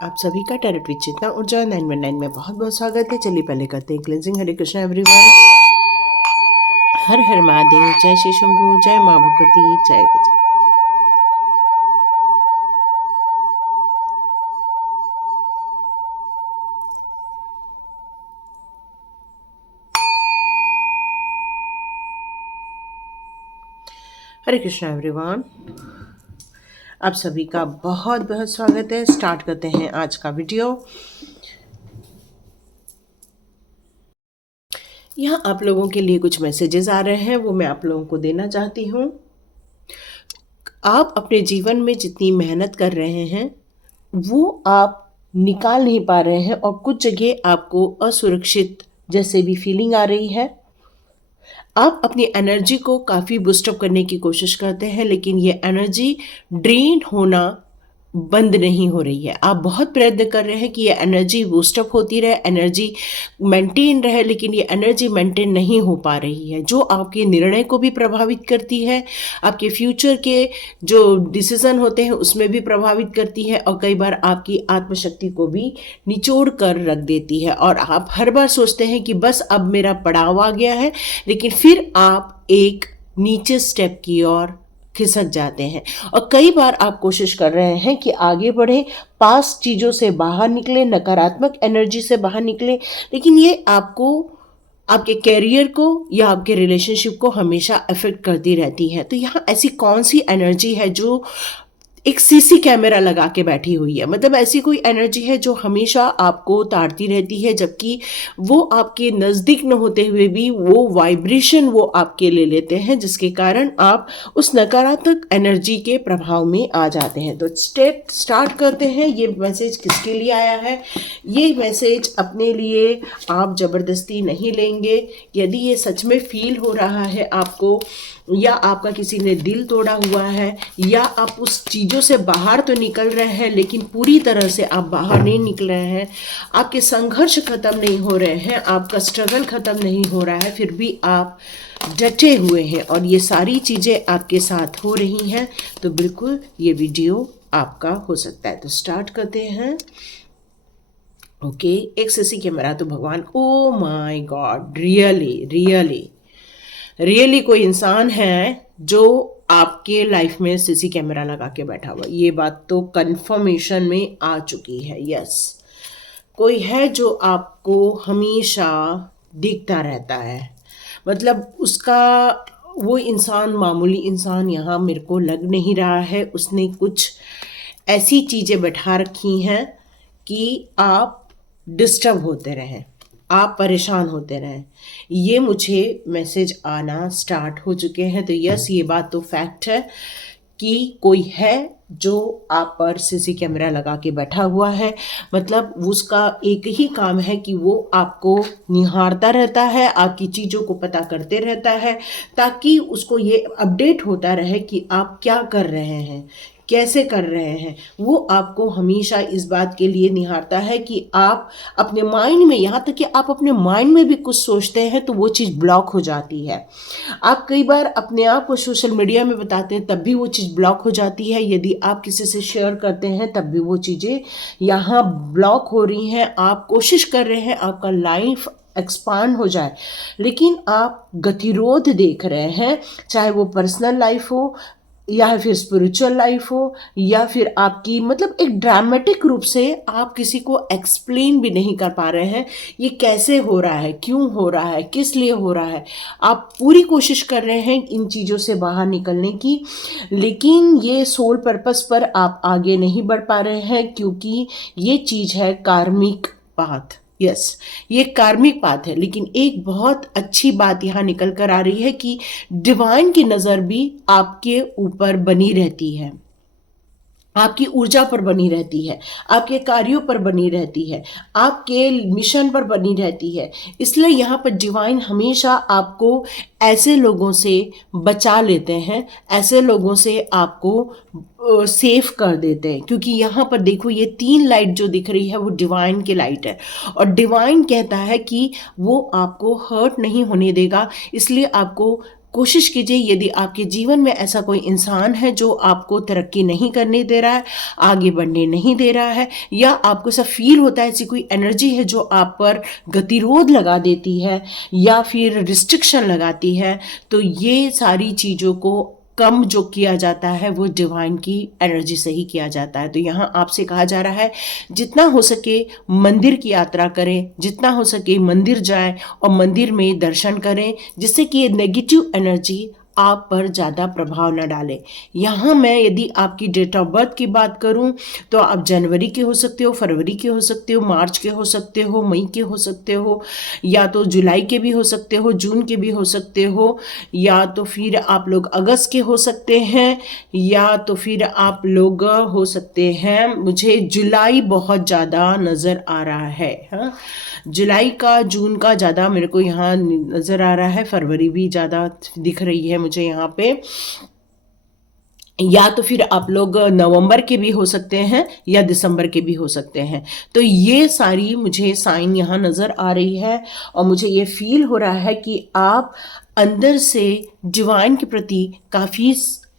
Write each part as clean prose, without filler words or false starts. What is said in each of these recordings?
आप सभी का टैरोट विद चेतना ऊर्जा 919 में बहुत बहुत स्वागत है। चलिए पहले करते हैं क्लेंजिंग। हरे कृष्णा एवरीवन। हर हर महादेव। जय श्री शंभू, जय माँ भगवती, जय गजा। हरे कृष्णा एवरीवन, आप सभी का बहुत बहुत स्वागत है। स्टार्ट करते हैं आज का वीडियो। यहाँ आप लोगों के लिए कुछ मैसेजेस आ रहे हैं, वो मैं आप लोगों को देना चाहती हूँ। आप अपने जीवन में जितनी मेहनत कर रहे हैं वो आप निकाल नहीं पा रहे हैं, और कुछ जगह आपको असुरक्षित जैसे भी फीलिंग आ रही है। आप अपनी एनर्जी को काफ़ी बूस्टअप करने की कोशिश करते हैं, लेकिन ये एनर्जी ड्रेन होना बंद नहीं हो रही है। आप बहुत प्रयत्न कर रहे हैं कि ये एनर्जी बूस्टअप होती रहे, एनर्जी मेंटेन रहे, लेकिन ये एनर्जी मेंटेन नहीं हो पा रही है, जो आपके निर्णय को भी प्रभावित करती है, आपके फ्यूचर के जो डिसीजन होते हैं उसमें भी प्रभावित करती है, और कई बार आपकी आत्मशक्ति को भी निचोड़ कर रख देती है। और आप हर बार सोचते हैं कि बस अब मेरा पड़ाव आ गया है, लेकिन फिर आप एक नीचे स्टेप की ओर खिसक जाते हैं। और कई बार आप कोशिश कर रहे हैं कि आगे बढ़े, पास चीज़ों से बाहर निकले, नकारात्मक एनर्जी से बाहर निकले, लेकिन ये आपको, आपके कैरियर को या आपके रिलेशनशिप को हमेशा अफेक्ट करती रहती है। तो यहाँ ऐसी कौन सी एनर्जी है जो एक सीसी कैमरा लगा के बैठी हुई है? मतलब ऐसी कोई एनर्जी है जो हमेशा आपको ताड़ती रहती है, जबकि वो आपके नज़दीक न होते हुए भी वो वाइब्रेशन वो आपके ले लेते हैं, जिसके कारण आप उस नकारात्मक एनर्जी के प्रभाव में आ जाते हैं। तो स्टार्ट करते हैं। ये मैसेज किसके लिए आया है? ये मैसेज अपने लिए आप ज़बरदस्ती नहीं लेंगे। यदि ये सच में फील हो रहा है आपको, या आपका किसी ने दिल तोड़ा हुआ है, या आप उस चीज़ों से बाहर तो निकल रहे हैं लेकिन पूरी तरह से आप बाहर नहीं निकल रहे हैं, आपके संघर्ष खत्म नहीं हो रहे हैं, आपका स्ट्रगल खत्म नहीं हो रहा है, फिर भी आप डटे हुए हैं और ये सारी चीज़ें आपके साथ हो रही हैं, तो बिल्कुल ये वीडियो आपका हो सकता है। तो स्टार्ट करते हैं। ओके, एक सीसी कैमरा तो भगवान, ओ माय गॉड, रियली कोई इंसान है जो आपके लाइफ में सीसी कैमरा लगा के बैठा हुआ। ये बात तो कंफर्मेशन में आ चुकी है। यस, कोई है जो आपको हमेशा दिखता रहता है। मतलब उसका वो इंसान मामूली इंसान यहाँ मेरे को लग नहीं रहा है। उसने कुछ ऐसी चीज़ें बैठा रखी हैं कि आप डिस्टर्ब होते रहें, आप परेशान होते रहें। ये मुझे मैसेज आना स्टार्ट हो चुके हैं। तो यस, ये बात तो फैक्ट है कि कोई है जो आप पर सीसी कैमरा लगा के बैठा हुआ है। मतलब उसका एक ही काम है कि वो आपको निहारता रहता है, आपकी चीज़ों को पता करते रहता है, ताकि उसको ये अपडेट होता रहे कि आप क्या कर रहे हैं, कैसे कर रहे हैं। वो आपको हमेशा इस बात के लिए निहारता है कि आप अपने माइंड में, यहाँ तक कि आप अपने माइंड में भी कुछ सोचते हैं तो वो चीज़ ब्लॉक हो जाती है। आप कई बार अपने आप को सोशल मीडिया में बताते हैं तब भी वो चीज़ ब्लॉक हो जाती है। यदि आप किसी से शेयर करते हैं तब भी वो चीज़ें यहाँ ब्लॉक हो रही हैं। आप कोशिश कर रहे हैं आपका लाइफ एक्सपांड हो जाए, लेकिन आप गतिरोध देख रहे हैं, चाहे वो पर्सनल लाइफ हो या फिर स्पिरिचुअल लाइफ हो, या फिर आपकी, मतलब एक ड्रामेटिक रूप से आप किसी को एक्सप्लेन भी नहीं कर पा रहे हैं ये कैसे हो रहा है, क्यों हो रहा है, किस लिए हो रहा है। आप पूरी कोशिश कर रहे हैं इन चीज़ों से बाहर निकलने की, लेकिन ये सोल पर्पस पर आप आगे नहीं बढ़ पा रहे हैं, क्योंकि ये चीज़ है कार्मिक पाथ। यस, ये कार्मिक पाथ है। लेकिन एक बहुत अच्छी बात यहाँ निकल कर आ रही है कि डिवाइन की नज़र भी आपके ऊपर बनी रहती है, आपकी ऊर्जा पर बनी रहती है, आपके कार्यों पर बनी रहती है, आपके मिशन पर बनी रहती है। इसलिए यहाँ पर डिवाइन हमेशा आपको ऐसे लोगों से बचा लेते हैं, ऐसे लोगों से आपको सेफ कर देते हैं। क्योंकि यहाँ पर देखो, ये 3 लाइट जो दिख रही है वो डिवाइन की लाइट है, और डिवाइन कहता है कि वो आपको हर्ट नहीं होने देगा। इसलिए आपको कोशिश कीजिए, यदि आपके जीवन में ऐसा कोई इंसान है जो आपको तरक्की नहीं करने दे रहा है, आगे बढ़ने नहीं दे रहा है, या आपको ऐसा फील होता है ऐसी कोई एनर्जी है जो आप पर गतिरोध लगा देती है या फिर रिस्ट्रिक्शन लगाती है, तो ये सारी चीज़ों को कम जो किया जाता है वो डिवाइन की एनर्जी से ही किया जाता है। तो यहाँ आपसे कहा जा रहा है जितना हो सके मंदिर की यात्रा करें, जितना हो सके मंदिर जाएं और मंदिर में दर्शन करें, जिससे कि ये नेगेटिव एनर्जी आप पर ज़्यादा प्रभाव न डाले। यहाँ मैं यदि आपकी डेट ऑफ बर्थ की बात करूँ तो आप जनवरी के हो सकते हो, फरवरी के हो सकते हो, मार्च के हो सकते हो, मई के हो सकते हो, या तो जुलाई के भी हो सकते हो, जून के भी हो सकते हो, या तो फिर आप लोग अगस्त के हो सकते हैं, या तो फिर आप लोग हो सकते हैं, मुझे जुलाई बहुत ज़्यादा नज़र आ रहा है। हाँ, जुलाई का, जून का ज़्यादा मेरे को यहाँ नज़र आ रहा है, फरवरी भी ज़्यादा दिख रही है मुझे यहाँ पे, या तो फिर आप लोग नवंबर के भी हो सकते हैं या दिसंबर के भी हो सकते हैं। तो ये सारी मुझे साइन यहाँ नज़र आ रही है और मुझे ये फील हो रहा है कि आप अंदर से डिवाइन के प्रति काफ़ी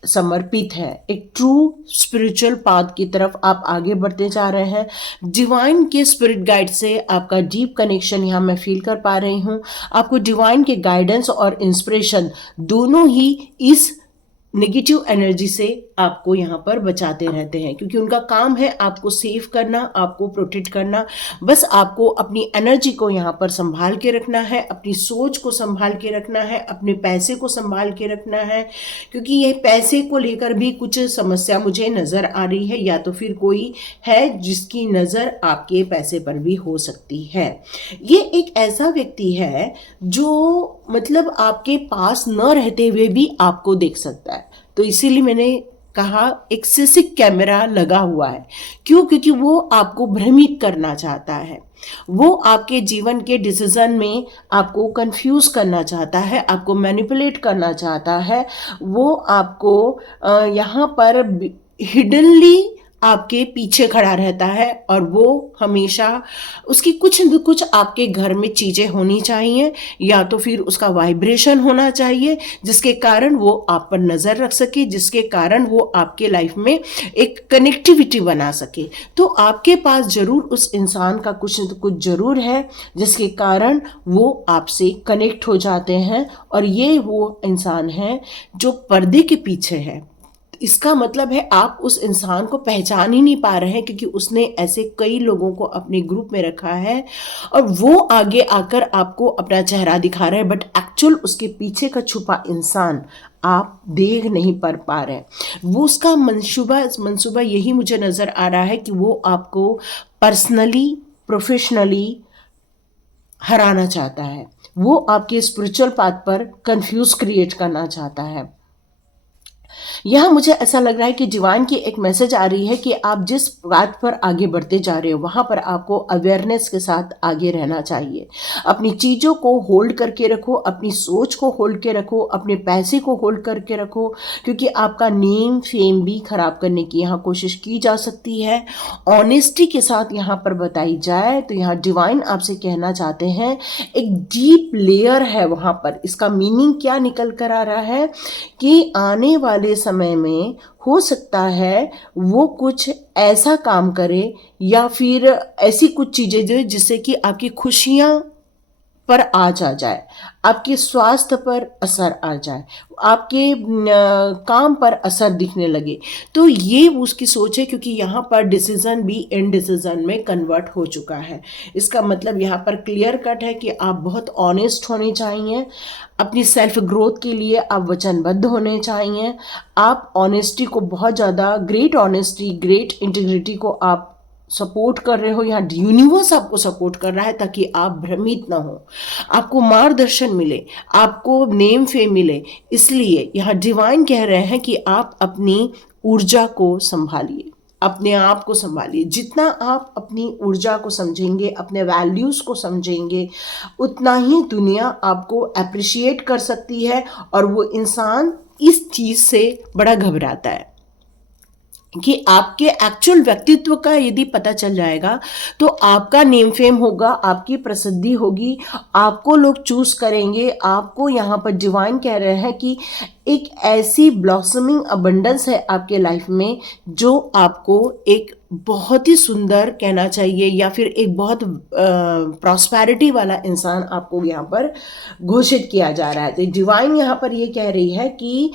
समर्पित है, एक ट्रू स्पिरिचुअल पाथ की तरफ आप आगे बढ़ते जा रहे हैं। डिवाइन के स्पिरिट गाइड से आपका डीप कनेक्शन यहाँ मैं फील कर पा रही हूँ। आपको डिवाइन के गाइडेंस और इंस्पिरेशन दोनों ही इस नेगेटिव एनर्जी से आपको यहाँ पर बचाते रहते हैं, क्योंकि उनका काम है आपको सेव करना, आपको प्रोटेक्ट करना। बस आपको अपनी एनर्जी को यहाँ पर संभाल के रखना है, अपनी सोच को संभाल के रखना है, अपने पैसे को संभाल के रखना है, क्योंकि ये पैसे को लेकर भी कुछ समस्या मुझे नज़र आ रही है, या तो फिर कोई है जिसकी नज़र आपके पैसे पर भी हो सकती है। ये एक ऐसा व्यक्ति है जो मतलब आपके पास न रहते हुए भी आपको देख सकता है। तो इसीलिए मैंने कहा एक सीसी कैमरा लगा हुआ है। क्यों? क्योंकि वो आपको भ्रमित करना चाहता है, वो आपके जीवन के डिसीजन में आपको कंफ्यूज करना चाहता है, आपको मैनिपुलेट करना चाहता है, वो आपको यहाँ पर हिडनली आपके पीछे खड़ा रहता है, और वो हमेशा उसकी कुछ न कुछ आपके घर में चीज़ें होनी चाहिए, या तो फिर उसका वाइब्रेशन होना चाहिए जिसके कारण वो आप पर नज़र रख सके, जिसके कारण वो आपके लाइफ में एक कनेक्टिविटी बना सके। तो आपके पास ज़रूर उस इंसान का कुछ न कुछ ज़रूर है जिसके कारण वो आपसे कनेक्ट हो जाते हैं, और ये वो इंसान है जो पर्दे के पीछे है। इसका मतलब है आप उस इंसान को पहचान ही नहीं पा रहे हैं, क्योंकि उसने ऐसे कई लोगों को अपने ग्रुप में रखा है और वो आगे आकर आपको अपना चेहरा दिखा रहा है, बट एक्चुअल उसके पीछे का छुपा इंसान आप देख नहीं पा रहे हैं। वो उसका मंसूबा यही मुझे नज़र आ रहा है कि वो आपको पर्सनली, प्रोफेशनली हराना चाहता है। वो आपके स्पिरिचुअल पाथ पर कंफ्यूज क्रिएट करना चाहता है। यहाँ मुझे ऐसा लग रहा है कि डिवाइन की एक मैसेज आ रही है कि आप जिस बात पर आगे बढ़ते जा रहे हो वहाँ पर आपको अवेयरनेस के साथ आगे रहना चाहिए। अपनी चीज़ों को होल्ड करके रखो, अपनी सोच को होल्ड के रखो, अपने पैसे को होल्ड करके रखो, क्योंकि आपका नेम फेम भी खराब करने की यहाँ कोशिश की जा सकती है। ऑनेस्टी के साथ यहाँ पर बताई जाए तो यहाँ डिवाइन आपसे कहना चाहते हैं एक डीप लेयर है वहाँ पर। इसका मीनिंग क्या निकल कर आ रहा है कि आने वाले समय में हो सकता है वो कुछ ऐसा काम करे या फिर ऐसी कुछ चीज़ें जो जिससे कि आपकी खुशियाँ पर आज आ जाए, आपके स्वास्थ्य पर असर आ जाए, आपके काम पर असर दिखने लगे। तो ये उसकी सोच है, क्योंकि यहाँ पर डिसीज़न भी इनडिसीज़न में कन्वर्ट हो चुका है। इसका मतलब यहाँ पर क्लियर कट है कि आप बहुत ऑनेस्ट होने चाहिए, अपनी सेल्फ ग्रोथ के लिए आप वचनबद्ध होने चाहिए। आप ऑनेस्टी को बहुत ज़्यादा, ग्रेट ऑनेस्टी, ग्रेट इंटीग्रिटी को आप सपोर्ट कर रहे हो। यहाँ यूनिवर्स आपको सपोर्ट कर रहा है ताकि आप भ्रमित ना हो, आपको मार्गदर्शन मिले, आपको नेम फेम मिले। इसलिए यहाँ डिवाइन कह रहे हैं कि आप अपनी ऊर्जा को संभालिए, अपने आप को संभालिए। जितना आप अपनी ऊर्जा को समझेंगे, अपने वैल्यूज़ को समझेंगे, उतना ही दुनिया आपको अप्रिशिएट कर सकती है, और वो इंसान इस चीज़ से बड़ा घबराता है। कि आपके एक्चुअल व्यक्तित्व का यदि पता चल जाएगा तो आपका नेम फेम होगा, आपकी प्रसिद्धि होगी, आपको लोग चूज करेंगे। आपको यहाँ पर डिवाइन कह रहे हैं कि एक ऐसी ब्लॉसमिंग अबंडेंस है आपके लाइफ में जो आपको एक बहुत ही सुंदर कहना चाहिए या फिर एक बहुत प्रॉस्पेरिटी वाला इंसान आपको यहाँ पर घोषित किया जा रहा है। तो डिवाइन यहाँ पर ये कह रही है कि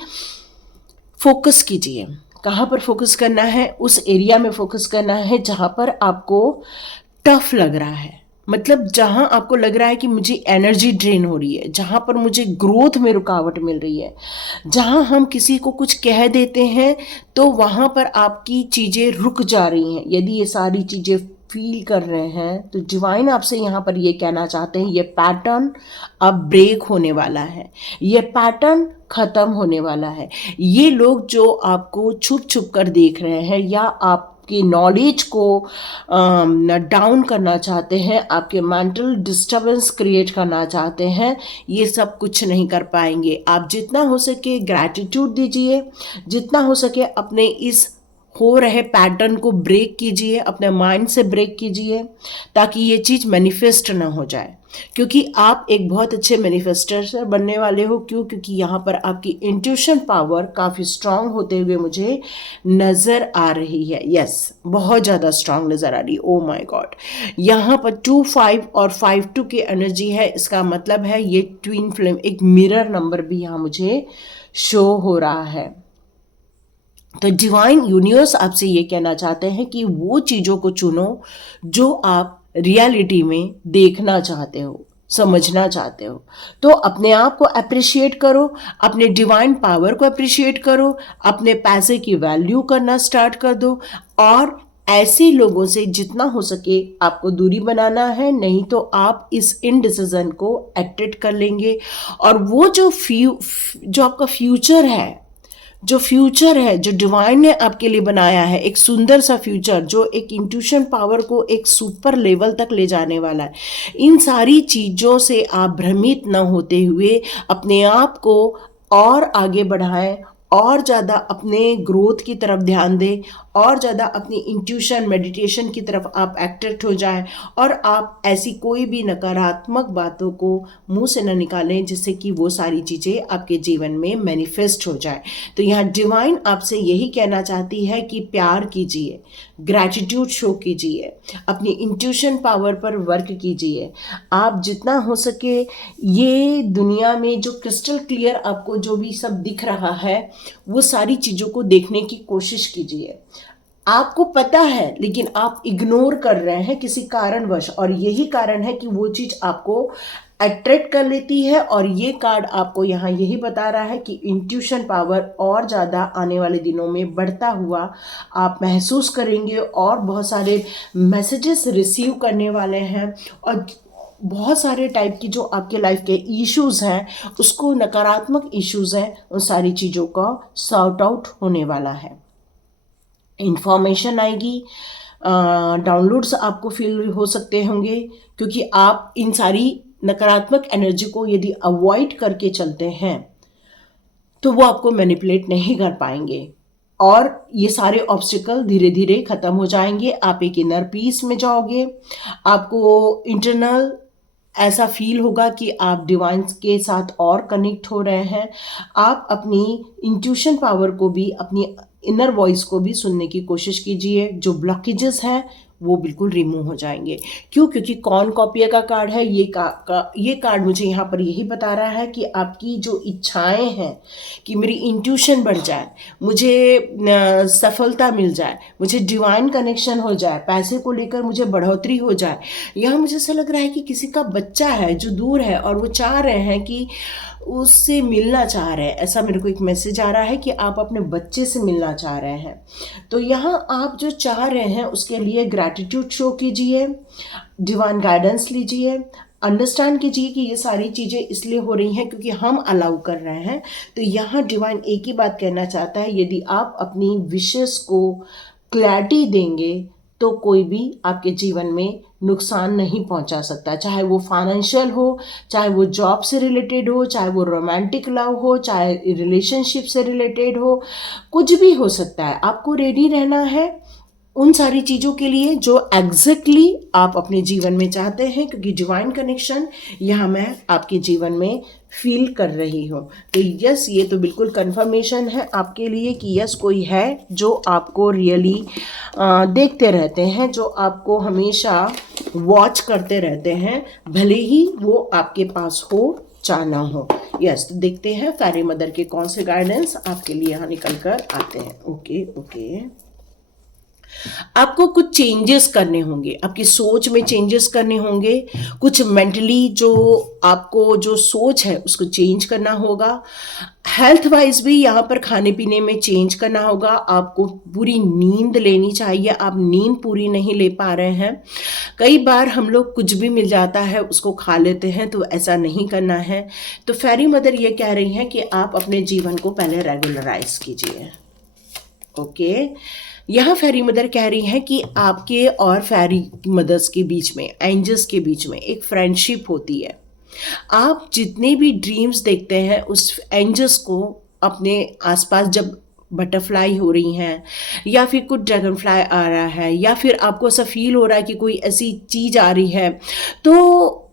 फोकस कीजिए। कहाँ पर फोकस करना है? उस एरिया में फोकस करना है जहाँ पर आपको टफ लग रहा है, मतलब जहाँ आपको लग रहा है कि मुझे एनर्जी ड्रेन हो रही है, जहाँ पर मुझे ग्रोथ में रुकावट मिल रही है, जहाँ हम किसी को कुछ कह देते हैं तो वहाँ पर आपकी चीज़ें रुक जा रही हैं। यदि ये सारी चीज़ें फील कर रहे हैं तो डिवाइन आपसे यहाँ पर ये कहना चाहते हैं, ये पैटर्न अब ब्रेक होने वाला है, ये पैटर्न खत्म होने वाला है। ये लोग जो आपको छुप छुप कर देख रहे हैं या आपकी नॉलेज को डाउन करना चाहते हैं, आपके मेंटल डिस्टर्बेंस क्रिएट करना चाहते हैं, ये सब कुछ नहीं कर पाएंगे। आप जितना हो सके ग्रैटिट्यूड दीजिए, जितना हो सके अपने इस हो रहे पैटर्न को ब्रेक कीजिए, अपने माइंड से ब्रेक कीजिए ताकि ये चीज़ मैनिफेस्ट ना हो जाए, क्योंकि आप एक बहुत अच्छे मैनिफेस्टर बनने वाले हो। क्यों? क्योंकि यहाँ पर आपकी इंट्यूशन पावर काफ़ी स्ट्रांग होते हुए मुझे नज़र आ रही है। यस, बहुत ज़्यादा स्ट्रांग नज़र आ रही है। ओ माय गॉड, यहाँ पर 2-5 और 5-2 की एनर्जी है। इसका मतलब है ये ट्विन फ्लेम, एक मिरर नंबर भी यहाँ मुझे शो हो रहा है। तो डिवाइन यूनिवर्स आपसे ये कहना चाहते हैं कि वो चीज़ों को चुनो जो आप रियलिटी में देखना चाहते हो, समझना चाहते हो। तो अपने आप को अप्रिशिएट करो, अपने डिवाइन पावर को अप्रिशिएट करो, अपने पैसे की वैल्यू करना स्टार्ट कर दो और ऐसे लोगों से जितना हो सके आपको दूरी बनाना है, नहीं तो आप इस इनडिसीजन को अट्रैक्ट कर लेंगे। और वो जो आपका फ्यूचर है, जो डिवाइन ने आपके लिए बनाया है, एक सुंदर सा फ्यूचर जो एक इंट्यूशन पावर को एक सुपर लेवल तक ले जाने वाला है, इन सारी चीज़ों से आप भ्रमित न होते हुए अपने आप को और आगे बढ़ाएं, और ज़्यादा अपने ग्रोथ की तरफ ध्यान दें, और ज़्यादा अपनी इंट्यूशन मेडिटेशन की तरफ आप एक्टिव हो जाएं, और आप ऐसी कोई भी नकारात्मक बातों को मुंह से न निकालें जिससे कि वो सारी चीज़ें आपके जीवन में मैनिफेस्ट हो जाए। तो यहाँ डिवाइन आपसे यही कहना चाहती है कि प्यार कीजिए, ग्रैटिट्यूड शो कीजिए, अपनी इंट्यूशन पावर पर वर्क कीजिए। आप जितना हो सके ये दुनिया में जो क्रिस्टल क्लियर आपको जो भी सब दिख रहा है वो सारी चीज़ों को देखने की कोशिश कीजिए। आपको पता है लेकिन आप इग्नोर कर रहे हैं किसी कारणवश, और यही कारण है कि वो चीज़ आपको अट्रैक्ट कर लेती है। और ये कार्ड आपको यहाँ यही बता रहा है कि इंट्यूशन पावर और ज़्यादा आने वाले दिनों में बढ़ता हुआ आप महसूस करेंगे, और बहुत सारे मैसेजेस रिसीव करने वाले हैं, और बहुत सारे टाइप की जो आपके लाइफ के इश्यूज़ हैं, उसको नकारात्मक इश्यूज़ हैं, उन सारी चीज़ों का सॉर्ट आउट होने वाला है। इंफॉर्मेशन आएगी, डाउनलोड्स आपको फील हो सकते होंगे, क्योंकि आप इन सारी नकारात्मक एनर्जी को यदि अवॉइड करके चलते हैं तो वो आपको मैनिपुलेट नहीं कर पाएंगे, और ये सारे ऑब्स्टिकल धीरे धीरे ख़त्म हो जाएंगे। आप एक इनर पीस में जाओगे, आपको इंटरनल ऐसा फील होगा कि आप डिवाइन के साथ और कनेक्ट हो रहे हैं। आप अपनी इंट्यूशन पावर को भी, अपनी इनर वॉइस को भी सुनने की कोशिश कीजिए। जो ब्लॉकेजेस हैं वो बिल्कुल रिमूव हो जाएंगे। क्यों? क्योंकि कौन कॉपिया का कार्ड है, ये कार्ड मुझे यहाँ पर यही बता रहा है कि आपकी जो इच्छाएं हैं कि मेरी इंट्यूशन बढ़ जाए, मुझे सफलता मिल जाए, मुझे डिवाइन कनेक्शन हो जाए, पैसे को लेकर मुझे बढ़ोतरी हो जाए। यहाँ मुझे ऐसा लग रहा है कि किसी का बच्चा है जो दूर है और वो चाह रहे हैं कि उससे मिलना चाह रहे हैं। ऐसा मेरे को एक मैसेज आ रहा है कि आप अपने बच्चे से मिलना चाह रहे हैं। तो यहाँ आप जो चाह रहे हैं उसके लिए ग्रैटिट्यूड शो कीजिए, डिवाइन गाइडेंस लीजिए, अंडरस्टैंड कीजिए कि ये सारी चीज़ें इसलिए हो रही हैं क्योंकि हम अलाउ कर रहे हैं। तो यहाँ डिवाइन एक ही बात कहना चाहता है, यदि आप अपनी विशेस को क्लैरिटी देंगे तो कोई भी आपके जीवन में नुकसान नहीं पहुंचा सकता, चाहे वो फाइनेंशियल हो, चाहे वो जॉब से रिलेटेड हो, चाहे वो रोमांटिक लव हो, चाहे रिलेशनशिप से रिलेटेड हो, कुछ भी हो सकता है। आपको रेडी रहना है उन सारी चीज़ों के लिए जो एग्जैक्टली आप अपने जीवन में चाहते हैं, क्योंकि डिवाइन कनेक्शन यहाँ मैं आपके जीवन में फील कर रही हूँ। तो यस, ये तो बिल्कुल कंफर्मेशन है आपके लिए कि यस, कोई है जो आपको रियली देखते रहते हैं, जो आपको हमेशा वॉच करते रहते हैं, भले ही वो आपके पास हो चाहे ना हो। यस, तो देखते हैं फेरी मदर के कौन से गाइडेंस आपके लिए यहाँ निकल कर आते हैं। ओके ओके, आपको कुछ चेंजेस करने होंगे, आपकी सोच में चेंजेस करने होंगे, कुछ मेंटली जो आपको जो सोच है उसको चेंज करना होगा। हेल्थ वाइज भी यहाँ पर खाने पीने में चेंज करना होगा। आपको पूरी नींद लेनी चाहिए, आप नींद पूरी नहीं ले पा रहे हैं। कई बार हम लोग कुछ भी मिल जाता है उसको खा लेते हैं, तो ऐसा नहीं करना है। तो फेरी मदर ये कह रही हैं कि आप अपने जीवन को पहले रेगुलराइज कीजिए। ओके, यहाँ फेरी मदर कह रही हैं कि आपके और फेरी मदर्स के बीच में, एंजल्स के बीच में एक फ्रेंडशिप होती है। आप जितने भी ड्रीम्स देखते हैं उस एंजल्स को अपने आसपास जब बटरफ्लाई हो रही हैं, या फिर कुछ ड्रैगन फ्लाई आ रहा है, या फिर आपको ऐसा फील हो रहा है कि कोई ऐसी चीज़ आ रही है, तो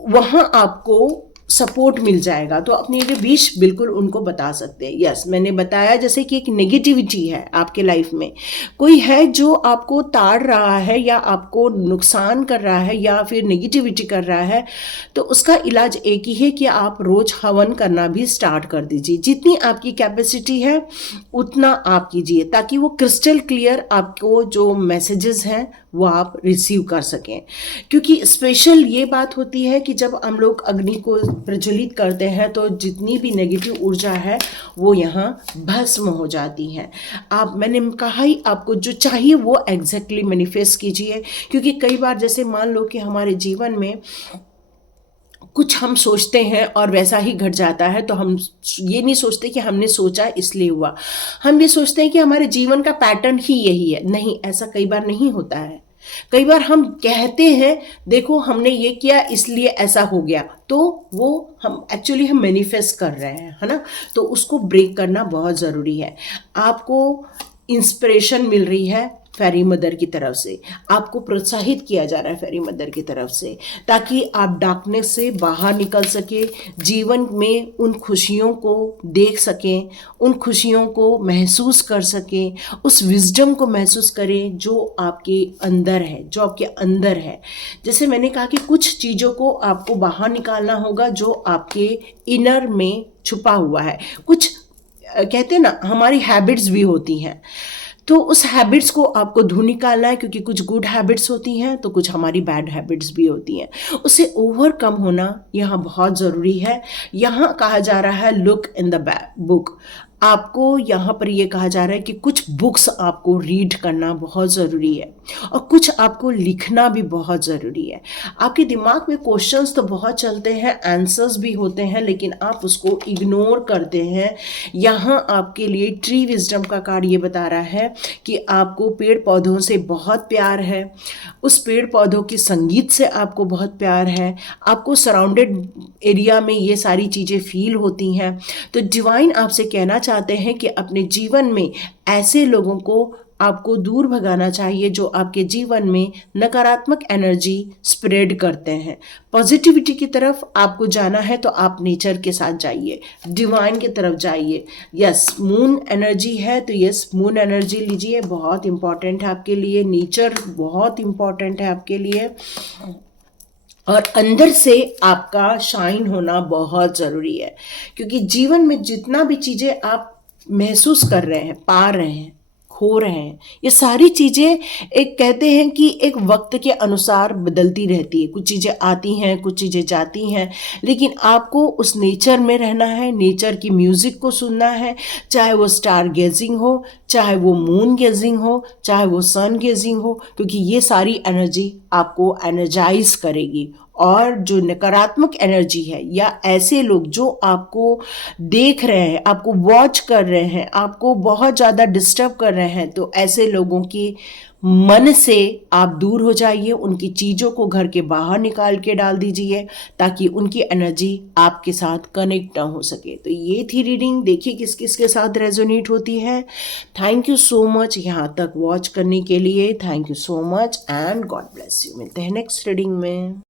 वहाँ आपको सपोर्ट मिल जाएगा। तो अपने जो विश बिल्कुल उनको बता सकते हैं। यस, मैंने बताया जैसे कि एक नेगेटिविटी है आपके लाइफ में, कोई है जो आपको ताड़ रहा है या आपको नुकसान कर रहा है या फिर नेगेटिविटी कर रहा है, तो उसका इलाज एक ही है कि आप रोज हवन करना भी स्टार्ट कर दीजिए। जितनी आपकी कैपेसिटी है उतना आप कीजिए, ताकि वो क्रिस्टल क्लियर आपको जो मैसेजेस हैं वो आप रिसीव कर सकें। क्योंकि स्पेशल ये बात होती है कि जब हम लोग अग्नि को प्रज्वलित करते हैं तो जितनी भी नेगेटिव ऊर्जा है वो यहाँ भस्म हो जाती है। मैंने कहा ही, आपको जो चाहिए वो एग्जैक्टली मैनिफेस्ट कीजिए। क्योंकि कई बार जैसे मान लो कि हमारे जीवन में कुछ हम सोचते हैं और वैसा ही घट जाता है, तो हम ये नहीं सोचते कि हमने सोचा इसलिए हुआ, हम ये सोचते हैं कि हमारे जीवन का पैटर्न ही यही है। नहीं, ऐसा कई बार नहीं होता है। कई बार हम कहते हैं देखो हमने ये किया इसलिए ऐसा हो गया, तो वो हम एक्चुअली हम मैनिफेस्ट कर रहे हैं, है ना। तो उसको ब्रेक करना बहुत ज़रूरी है। आपको इंस्पिरेशन मिल रही है फेरी मदर की तरफ से, आपको प्रोत्साहित किया जा रहा है फेरी मदर की तरफ से, ताकि आप डार्कनेस से बाहर निकल सके, जीवन में उन खुशियों को देख सकें, उन खुशियों को महसूस कर सकें, उस विजडम को महसूस करें जो आपके अंदर है, जो आपके अंदर है। जैसे मैंने कहा कि कुछ चीज़ों को आपको बाहर निकालना होगा जो आपके इनर में छुपा हुआ है। कुछ कहते हैं ना, हमारी हैबिट्स भी होती हैं, तो उस हैबिट्स को आपको ढूंढ निकालना है। क्योंकि कुछ गुड हैबिट्स होती हैं तो कुछ हमारी बैड हैबिट्स भी होती हैं, उसे ओवरकम होना यहाँ बहुत ज़रूरी है। यहाँ कहा जा रहा है लुक इन द बुक। आपको यहाँ पर ये कहा जा रहा है कि कुछ बुक्स आपको रीड करना बहुत ज़रूरी है और कुछ आपको लिखना भी बहुत ज़रूरी है। आपके दिमाग में क्वेश्चंस तो बहुत चलते हैं, आंसर्स भी होते हैं, लेकिन आप उसको इग्नोर करते हैं। यहाँ आपके लिए ट्री विजडम का कार्ड ये बता रहा है कि आपको पेड़ पौधों से बहुत प्यार है, उस पेड़ पौधों के संगीत से आपको बहुत प्यार है, आपको सराउंडेड एरिया में ये सारी चीज़ें फील होती हैं। तो डिवाइन आपसे कहना चाहते हैं कि अपने जीवन में ऐसे लोगों को आपको दूर भगाना चाहिए जो आपके जीवन में नकारात्मक एनर्जी स्प्रेड करते हैं। पॉजिटिविटी की तरफ आपको जाना है तो आप नेचर के साथ जाइए, डिवाइन की तरफ जाइए। यस, मून एनर्जी है तो यस, मून एनर्जी लीजिए, बहुत इंपॉर्टेंट है आपके लिए। नेचर बहुत इंपॉर्टेंट है आपके लिए, और अंदर से आपका शाइन होना बहुत ज़रूरी है। क्योंकि जीवन में जितना भी चीज़ें आप महसूस कर रहे हैं, पा रहे हैं, खो रहे हैं, ये सारी चीज़ें एक कहते हैं कि एक वक्त के अनुसार बदलती रहती है। कुछ चीज़ें आती हैं, कुछ चीज़ें जाती हैं, लेकिन आपको उस नेचर में रहना है, नेचर की म्यूज़िक को सुनना है। चाहे वो स्टार गेजिंग हो, चाहे वो मून गेजिंग हो, चाहे वो सन गेजिंग हो, क्योंकि ये सारी एनर्जी आपको एनर्जाइज करेगी और जो नकारात्मक एनर्जी है या ऐसे लोग जो आपको देख रहे हैं, आपको वॉच कर रहे हैं, आपको बहुत ज़्यादा डिस्टर्ब कर रहे हैं, तो ऐसे लोगों की मन से आप दूर हो जाइए, उनकी चीज़ों को घर के बाहर निकाल के डाल दीजिए ताकि उनकी एनर्जी आपके साथ कनेक्ट ना हो सके। तो ये थी रीडिंग, देखिए किस किस के साथ रेजोनेट होती है। थैंक यू सो मच यहाँ तक वॉच करने के लिए। Thank you so much and God bless you. मिलते हैं नेक्स्ट रीडिंग में।